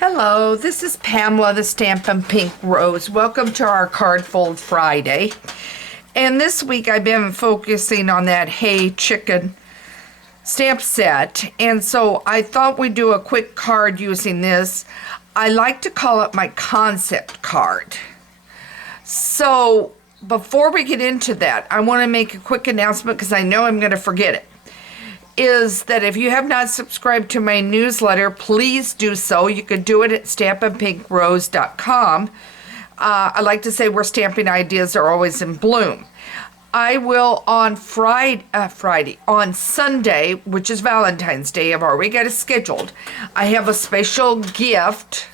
Hello, this is Pamela, the Stampin' Pink Rose. Welcome to our Card Fold Friday. And this week I've been focusing on that Hey Chicken stamp set. And so I thought we'd do a quick card using this. I like to call it my concept card. So before we get into that, I want to make a quick announcement because I know I'm going to forget it. Is that if you have not subscribed to my newsletter, please do so. You could do it at stampinpinkrose.com. I like to say where stamping ideas are always in bloom. I will on on Sunday, which is Valentine's Day, I've already got it scheduled. I have a special gift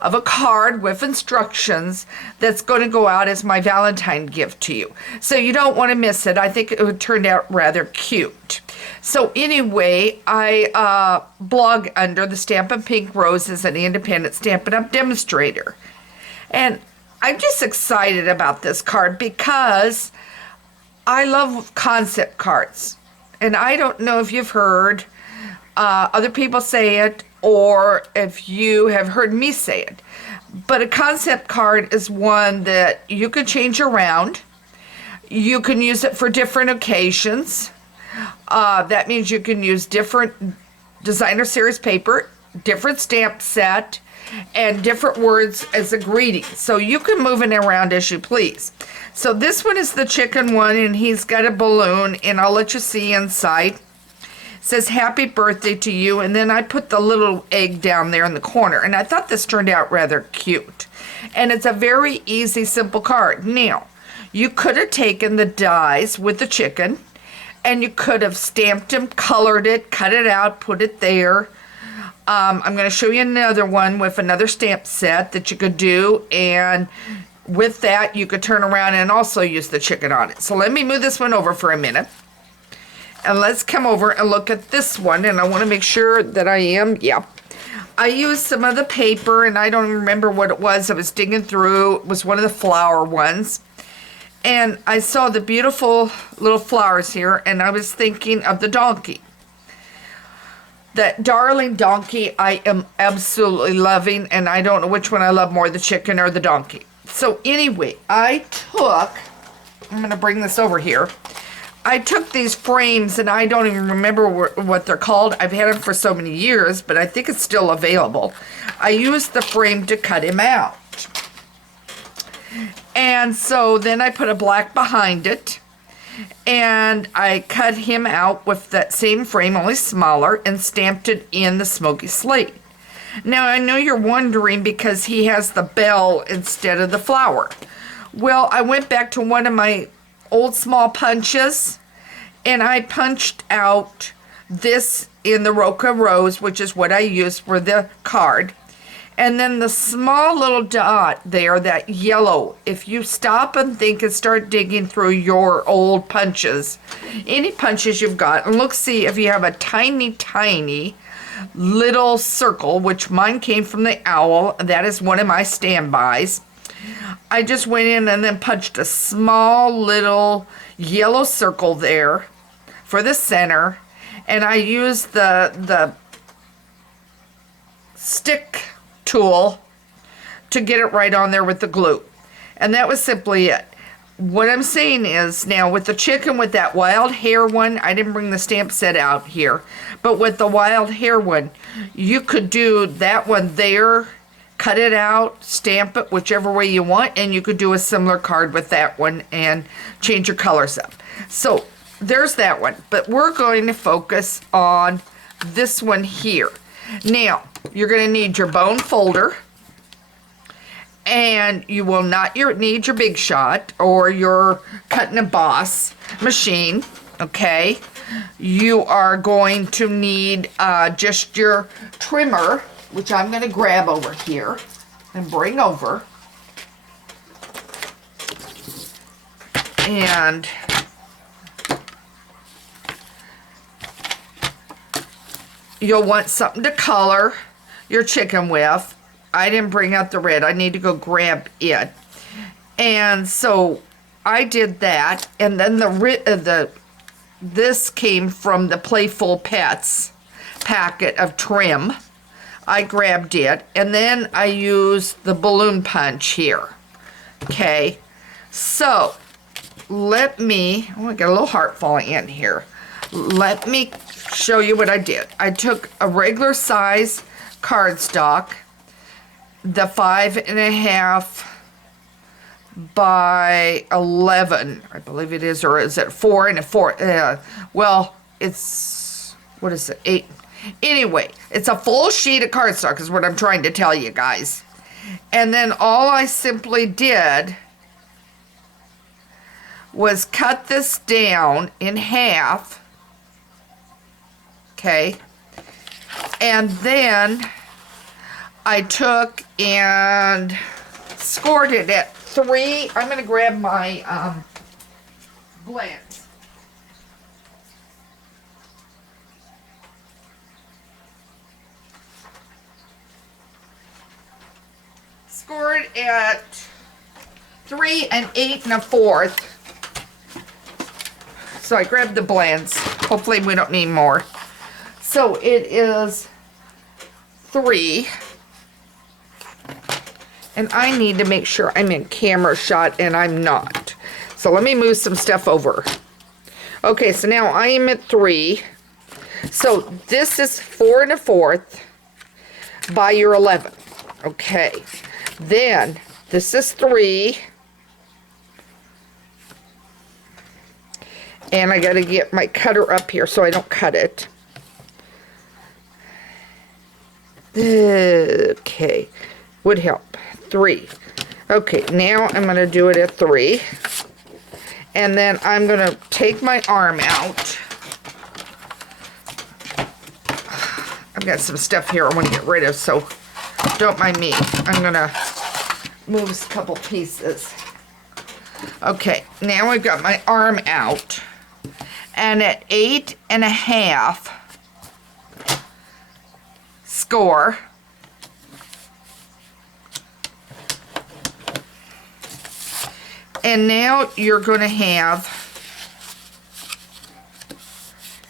of a card with instructions that's going to go out as my Valentine gift to you. So you don't want to miss it. I think it would turn out rather cute. So anyway, I blog under the Stampin' Pink Rose as an independent Stampin' Up! Demonstrator. And I'm just excited about this card because I love concept cards. And I don't know if you've heard other people say it or if you have heard me say it. But a concept card is one that you can change around. You can use it for different occasions. That means you can use different designer series paper, different stamp set, and different words as a greeting. So you can move it around as you please. So this one is the chicken one, and he's got a balloon, and I'll let you see inside. It says happy birthday to you, and then I put the little egg down there in the corner, and I thought this turned out rather cute. And it's a very easy, simple card. Now, you could have taken the dies with the chicken, and you could have stamped him, colored it, cut it out, put it there. I'm going to show you another one with another stamp set that you could do, and with that, you could turn around and also use the chicken on it. So let me move this one over for a minute. And let's come over and look at this one, and I want to make sure that I used some of the paper, and I don't remember what it was. I was digging through. It was one of the flower ones. And I saw the beautiful little flowers here, and I was thinking of the donkey. That darling donkey I am absolutely loving, and I don't know which one I love more, the chicken or the donkey. So anyway, I'm going to bring this over here. I took these frames, and I don't even remember what they're called. I've had them for so many years, but I think it's still available. I used the frame to cut him out. And so then I put a black behind it, and I cut him out with that same frame, only smaller, and stamped it in the smoky slate. Now, I know you're wondering because he has the bell instead of the flower. Well, I went back to one of my old small punches, and I punched out this in the Roca Rose, which is what I used for the card. And then the small little dot there, that yellow, if you stop and think and start digging through your old punches, any punches you've got, and look, see if you have a tiny, tiny little circle, which mine came from the owl. That is one of my standbys. I just went in and then punched a small little yellow circle there for the center, and I used the stick tool to get it right on there with the glue. And that was simply it. What I'm saying is, now with the chicken, with that wild hair one, I didn't bring the stamp set out here, but with the wild hair one, you could do that one there, cut it out, stamp it whichever way you want, and you could do a similar card with that one and change your colors up. So there's that one, but we're going to focus on this one here. Now, you're going to need your bone folder, and you will not need your Big Shot or your cut and emboss machine, okay? You are going to need just your trimmer, which I'm going to grab over here and bring over. And you'll want something to color your chicken with. I didn't bring out the red. I need to go grab it. And so I did that. And then this came from the Playful Pets packet of trim. I grabbed it, and then I used the balloon punch here. Okay, so let me, oh, I got a little heart falling in here. Let me show you what I did. I took a regular size cardstock, the 5.5 by 11, I believe it is, or is it 4 1/4? Well, it's, what is it, 8? Anyway, it's a full sheet of cardstock is what I'm trying to tell you guys. And then all I simply did was cut this down in half. Okay. And then I took and scored it at 3. I'm going to grab my blends. Scored at 3 8 1/4. So I grabbed the blends. Hopefully we don't need more. So it is 3. And I need to make sure I'm in camera shot, and I'm not. So let me move some stuff over. Okay, so now I am at 3. So this is 4 1/4 by your 11. Okay. Then this is 3. And I got to get my cutter up here so I don't cut it. Okay. Would help. 3. Okay, now I'm going to do it at 3. And then I'm going to take my arm out. I've got some stuff here I want to get rid of, so don't mind me. I'm going to move a couple pieces. Okay, now I've got my arm out. And at 8 1/2 score. And now you're going to have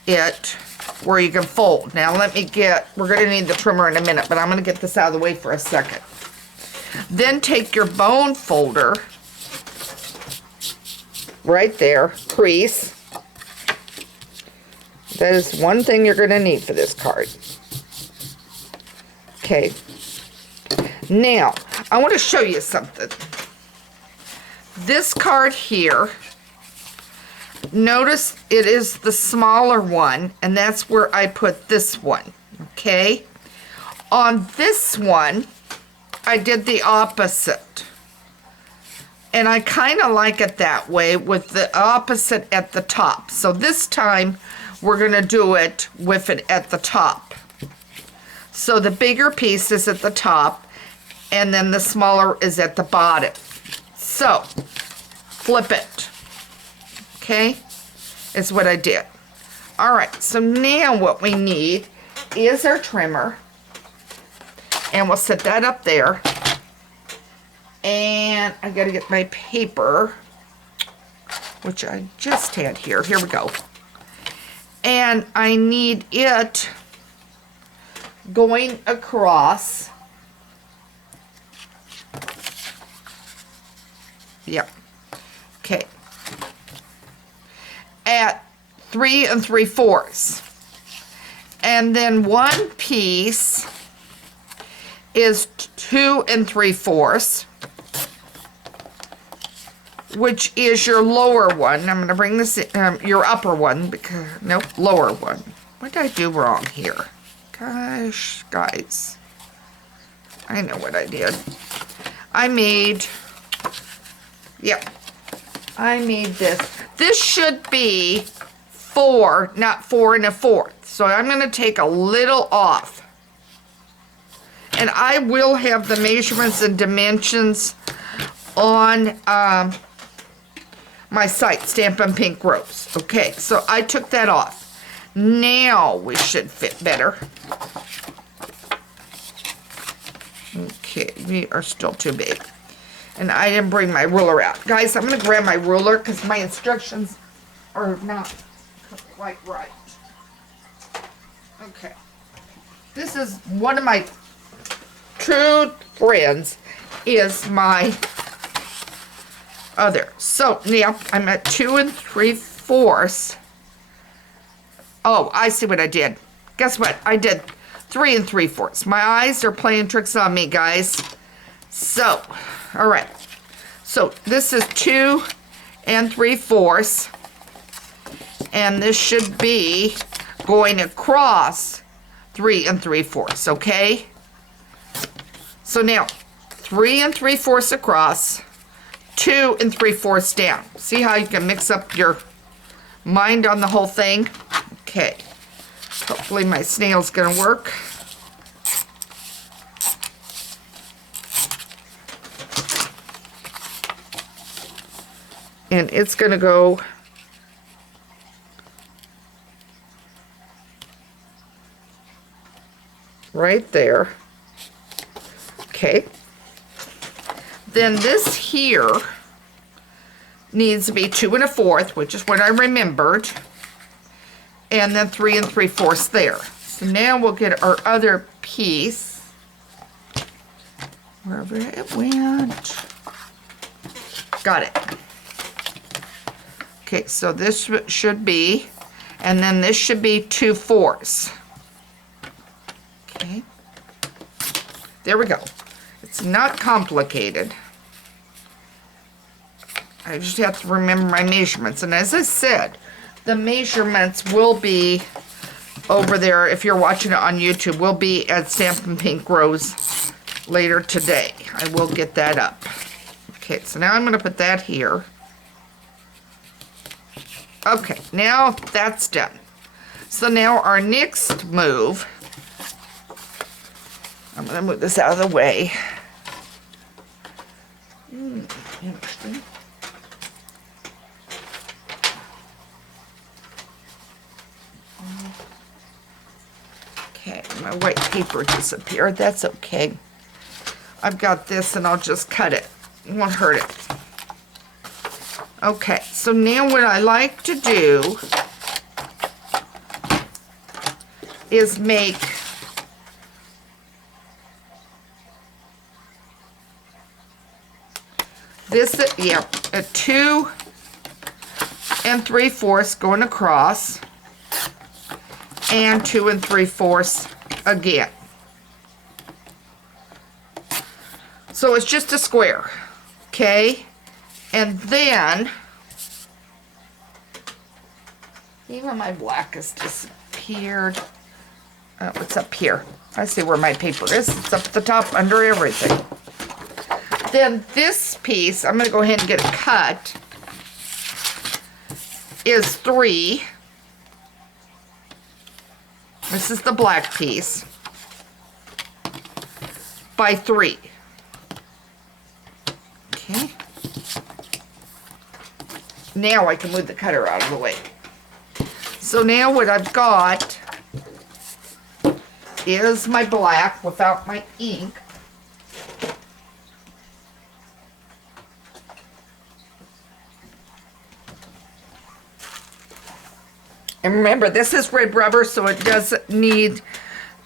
it where you can fold. Now let me get, we're going to need the trimmer in a minute, but I'm going to get this out of the way for a second. Then take your bone folder, right there, crease. That is one thing you're going to need for this card. Okay. Now, I want to show you something. This card here, notice it is the smaller one, and that's where I put this one, okay? On this one, I did the opposite. And I kind of like it that way with the opposite at the top. So this time, we're going to do it with it at the top. So the bigger piece is at the top, and then the smaller is at the bottom. So, flip it. Okay? Is what I did. Alright, so now what we need is our trimmer. And we'll set that up there. And I gotta get my paper, which I just had here. Here we go. And I need it going across. Yep. Okay. At 3 3/4. And then one piece is 2 3/4, which is your lower one. I'm going to bring this in, your upper one, because, nope, lower one. What did I do wrong here? Gosh, guys. I know what I did. I made, yep, I made this. This should be 4, not 4 1/4. So I'm going to take a little off. And I will have the measurements and dimensions on my site, Stampin' Pink Rose. Okay, so I took that off. Now we should fit better. Okay, we are still too big. And I didn't bring my ruler out. Guys, I'm going to grab my ruler because my instructions are not quite right. Okay. This is one of my true friends is my other. So now I'm at 2 3/4. Oh, I see what I did. Guess what? I did 3 3/4. My eyes are playing tricks on me, guys. So, all right. So this is 2 3/4. And this should be going across 3 3/4, okay? So now, 3 3/4 across, 2 3/4 down. See how you can mix up your mind on the whole thing? Okay. Hopefully my snail's gonna work. And it's gonna go right there. Okay. Then this here needs to be 2 1/4, which is what I remembered. And then 3 3/4 there. So now we'll get our other piece. Wherever it went. Got it. Okay, so this should be, and then this should be 2/4. Okay. There we go. It's not complicated. I just have to remember my measurements. And as I said, the measurements will be over there, if you're watching it on YouTube, will be at Stampin' Pink Rose later today. I will get that up. Okay, so now I'm going to put that here. Okay, now that's done. So now our next move, I'm going to move this out of the way. Interesting. Okay, my white paper disappeared. That's okay. I've got this and I'll just cut it. It won't hurt it. Okay, so now what I like to do is make this, a 2 3/4 going across, and 2 3/4 again. So it's just a square, okay? And then, even my black has disappeared. Oh, it's up here. I see where my paper is. It's up at the top under everything. Then this piece, I'm going to go ahead and get it cut, is 3. This is the black piece, by 3. Okay. Now I can move the cutter out of the way. So now what I've got is my black without my ink. And remember, this is red rubber, so it doesn't need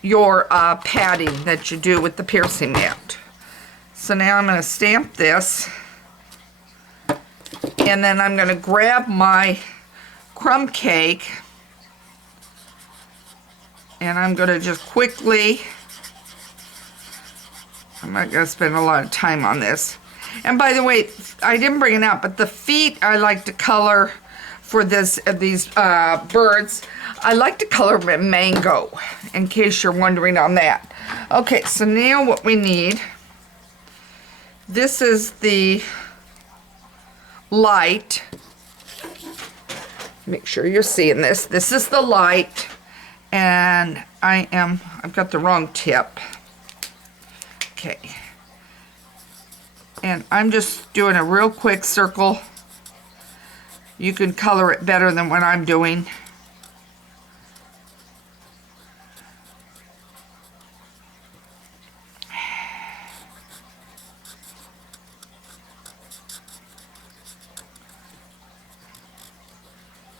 your padding that you do with the piercing mat. So now I'm going to stamp this. And then I'm going to grab my crumb cake. And I'm going to just quickly, I'm not going to spend a lot of time on this. And by the way, I didn't bring it out, but the feet I like to color for these birds. I like to color them mango, in case you're wondering on that. Okay, so now what we need, this is the light. Make sure you're seeing this. This is the light, and I've got the wrong tip. Okay. And I'm just doing a real quick circle. You can color it better than what I'm doing.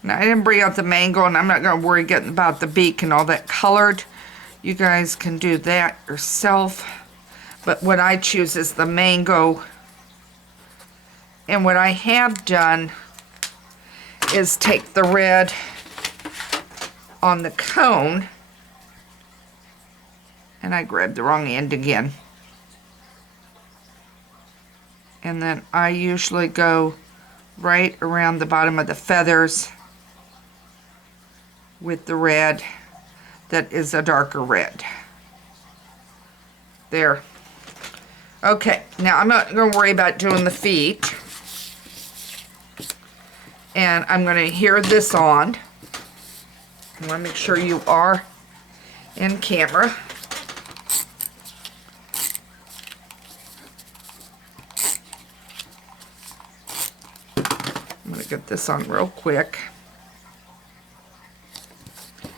Now, I didn't bring out the mango, and I'm not going to worry getting about the beak and all that colored. You guys can do that yourself. but what I choose is the mango. And what I have done is take the red on the cone, and I grabbed the wrong end again. And then I usually go right around the bottom of the feathers with the red that is a darker red. There. Okay, now I'm not going to worry about doing the feet. And I'm going to adhere this on. I want to make sure you are in camera. I'm going to get this on real quick.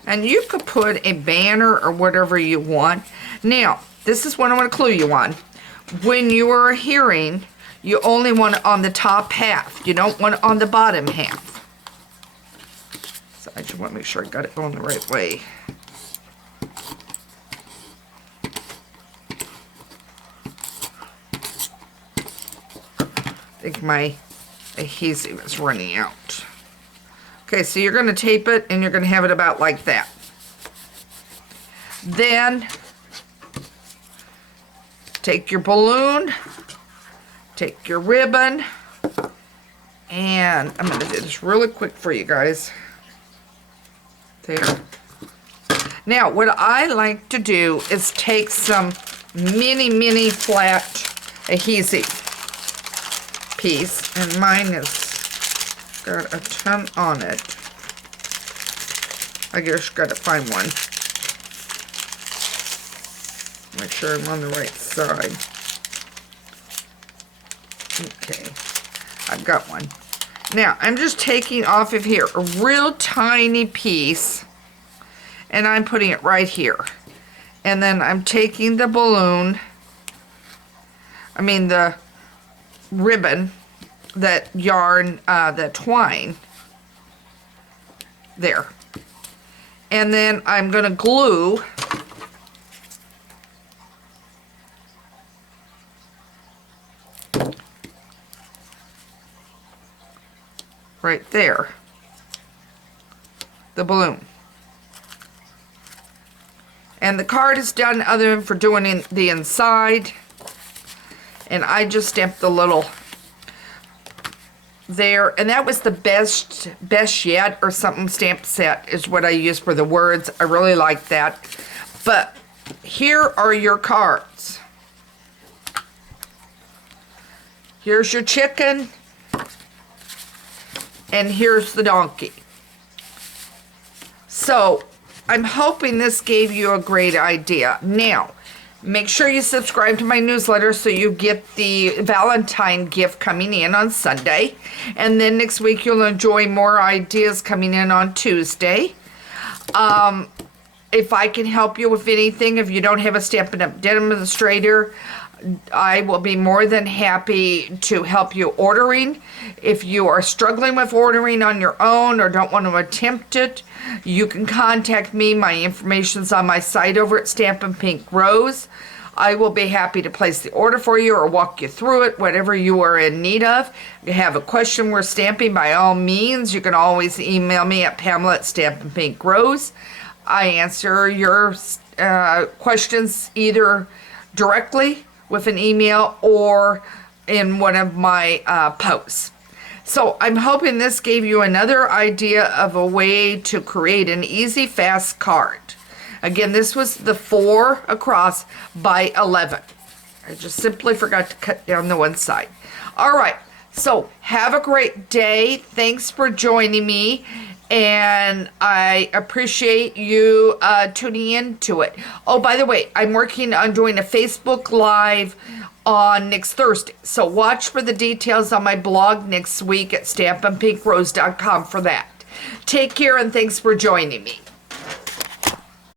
And you could put a banner or whatever you want. Now, this is what I want to clue you on. When you are adhering, you only want it on the top half. You don't want it on the bottom half. So I just want to make sure I got it going the right way. I think my adhesive is running out. Okay, so you're going to tape it and you're going to have it about like that. Then take your balloon, take your ribbon, and I'm going to do this really quick for you guys. There. Now, what I like to do is take some mini flat adhesive piece, and mine is got a ton on it. I just got to find one. Make sure I'm on the right side. Okay, I've got one. Now, I'm just taking off of here a real tiny piece, and I'm putting it right here. And then I'm taking the balloon, the ribbon, that yarn, that twine, there. And then I'm going to glue right there the balloon. And the card is done other than for doing the inside. And I just stamped the little there, and that was the best yet or something stamp set is what I used for the words. I really like that. But here are your cards. Here's your chicken, and here's the donkey. So I'm hoping this gave you a great idea. Now, make sure you subscribe to my newsletter so you get the Valentine gift coming in on Sunday. And then next week you'll enjoy more ideas coming in on Tuesday. If I can help you with anything, if you don't have a Stampin' Up! Demonstrator, I will be more than happy to help you ordering. If you are struggling with ordering on your own or don't want to attempt it, you can contact me. My information's on my site over at Stampin' Pink Rose. I will be happy to place the order for you or walk you through it, whatever you are in need of. If you have a question we're stamping, by all means, you can always email me at Pamela@StampinPinkRose. I answer your questions either directly with an email or in one of my posts. So I'm hoping this gave you another idea of a way to create an easy, fast card. Again, this was the 4 across by 11. I just simply forgot to cut down the one side. All right, so have a great day. Thanks for joining me, and I appreciate you tuning into it. Oh, by the way, I'm working on doing a Facebook Live on next Thursday. So watch for the details on my blog next week at stampinpinkrose.com for that. Take care, and thanks for joining me.